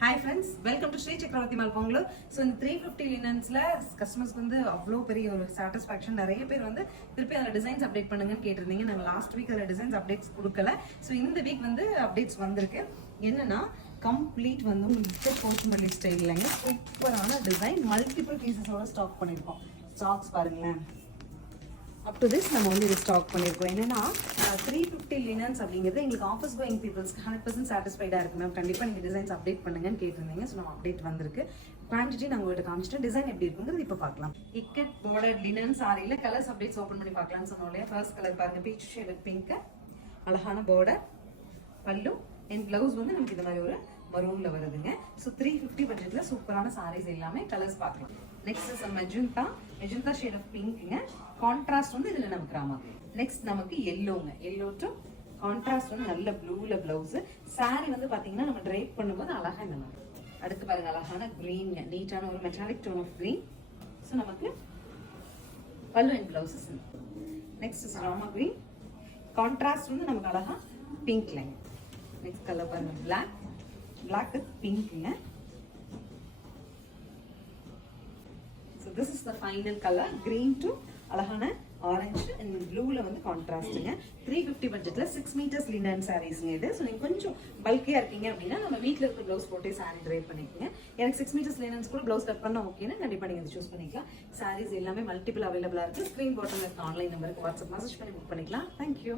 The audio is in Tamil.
Hi friends, welcome to Sri Chakravarthy mall Pongalur. So இந்த 350 லினன்ஸில் கஸ்டமர்ஸ்க்கு வந்து அவ்வளோ பெரிய ஒரு சாட்டிஸ்ஃபேக்ஷன். நிறைய பேர் வந்து திருப்பி அதில் டிசைன்ஸ் அப்டேட் பண்ணுங்கன்னு கேட்டிருந்தீங்க. நாங்கள் லாஸ்ட் வீக் அதில் டிசைன்ஸ் அப்டேட்ஸ் கொடுக்கல. ஸோ இந்த வீக் வந்து அப்டேட்ஸ் வந்திருக்கு. என்னன்னா கம்ப்ளீட் வந்து மிஸ்டர் போச்சுமல்லி ஸ்டைலில்ங்க சூப்பரான டிசைன் மல்டிபிள் பீசஸோட ஸ்டாக் பண்ணியிருக்கோம். ஸ்டாக்ஸ் பாருங்களேன். அப் டு திஸ் நம்ம வந்து இது ஸ்டாக் பண்ணியிருக்கோம். என்னன்னா 350 லினன்ஸ் அப்படிங்கிறது எங்களுக்கு ஆஃபீஸ் கோயிங் பீப்புள்ஸ்க்கு 100% சாட்டிஸ்ஃபைடாக இருக்கு மேம். கண்டிப்பாக நீங்கள் டிசைன்ஸ் அப்டேட் பண்ணுங்கன்னு கேட்டிருந்தீங்க. ஸோ நம்ம அப்டேட் வந்திருக்கு. குவான்டிட்டி நான் உங்கள்கிட்ட காமிச்சிட்டேன். டிசைன் எப்படி இருக்குங்கிறது இப்போ பார்க்கலாம். இக்கட் பார்டர் லினன் சாரியில் கலர்ஸ் அப்டேட்ஸ் ஓப்பன் பண்ணி பார்க்கலாம்னு சொன்னோம் இல்லையா. ஃபர்ஸ்ட் கலர் பாருங்க, பீச் ஷேடட் பிங்க், அழகான பார்டர், பல்லு அண்ட் பிளவுஸ் வந்து நமக்கு இந்த மாதிரி ஒரு மரூன்ல வருதுங்க. ஸோ 350 பட்ஜெட்ல சூப்பரான சாரீஸ் எல்லாமே கலர்ஸ் பார்க்கலாம். Next is magenta shade of பிங்க்ங்க. கான்ட்ராஸ்ட் வந்து இதுல நமக்கு ராமா. நெக்ஸ்ட் நமக்கு எல்லோங்க. எல்லோ டு கான்ட்ராஸ்ட் வந்து நல்ல ப்ளூல பிளவுஸ். சாரி வந்து பாத்தீங்கன்னா நம்ம ட்ரைப் பண்ணும்போது அழகா இந்த மாதிரி. அடுத்து பாருங்க, அழகான கிரீன்ங்க. நீட்டான ஒரு metallic tone of green. So நமக்கு பல்லு and blouses. Next is Rama green. Contrast வந்து நமக்கு அழகா பிங்க்லங்க. நெக்ஸ்ட் கலர் பாருங்க, black with pinkங்க. So this is the final color, green to அழகான ஆரஞ்சு and blueல வந்து கான்ட்ராஸ்ட்ங்க. 350 பட்ஜெட்ல 6 meters linen sareesங்க இது. ஸோ நீங்கள் கொஞ்சம் பல்கியா இருக்கீங்க அப்படின்னா நம்ம வீட்டில் இருக்க ப்ளவுஸ் போட்டே சாரி ட்ரைப் பண்ணிக்கோங்க. எனக்கு 6 meters linens கூட ப்ளவுஸ் கட் பண்ண ஓகேன்னா கண்டிப்பாக நீங்கள் சூஸ் பண்ணிக்கலாம். சாரீஸ் எல்லாமே மல்டிபிள் அவைலபிளாக இருக்குது. ஸ்க்ரீன் பாட்டமில் இருக்க ஆன்லைன் நம்பருக்கு வாட்ஸ்அப் மெசேஜ் பண்ணி புக் பண்ணிக்கலாம். தேங்க்யூ.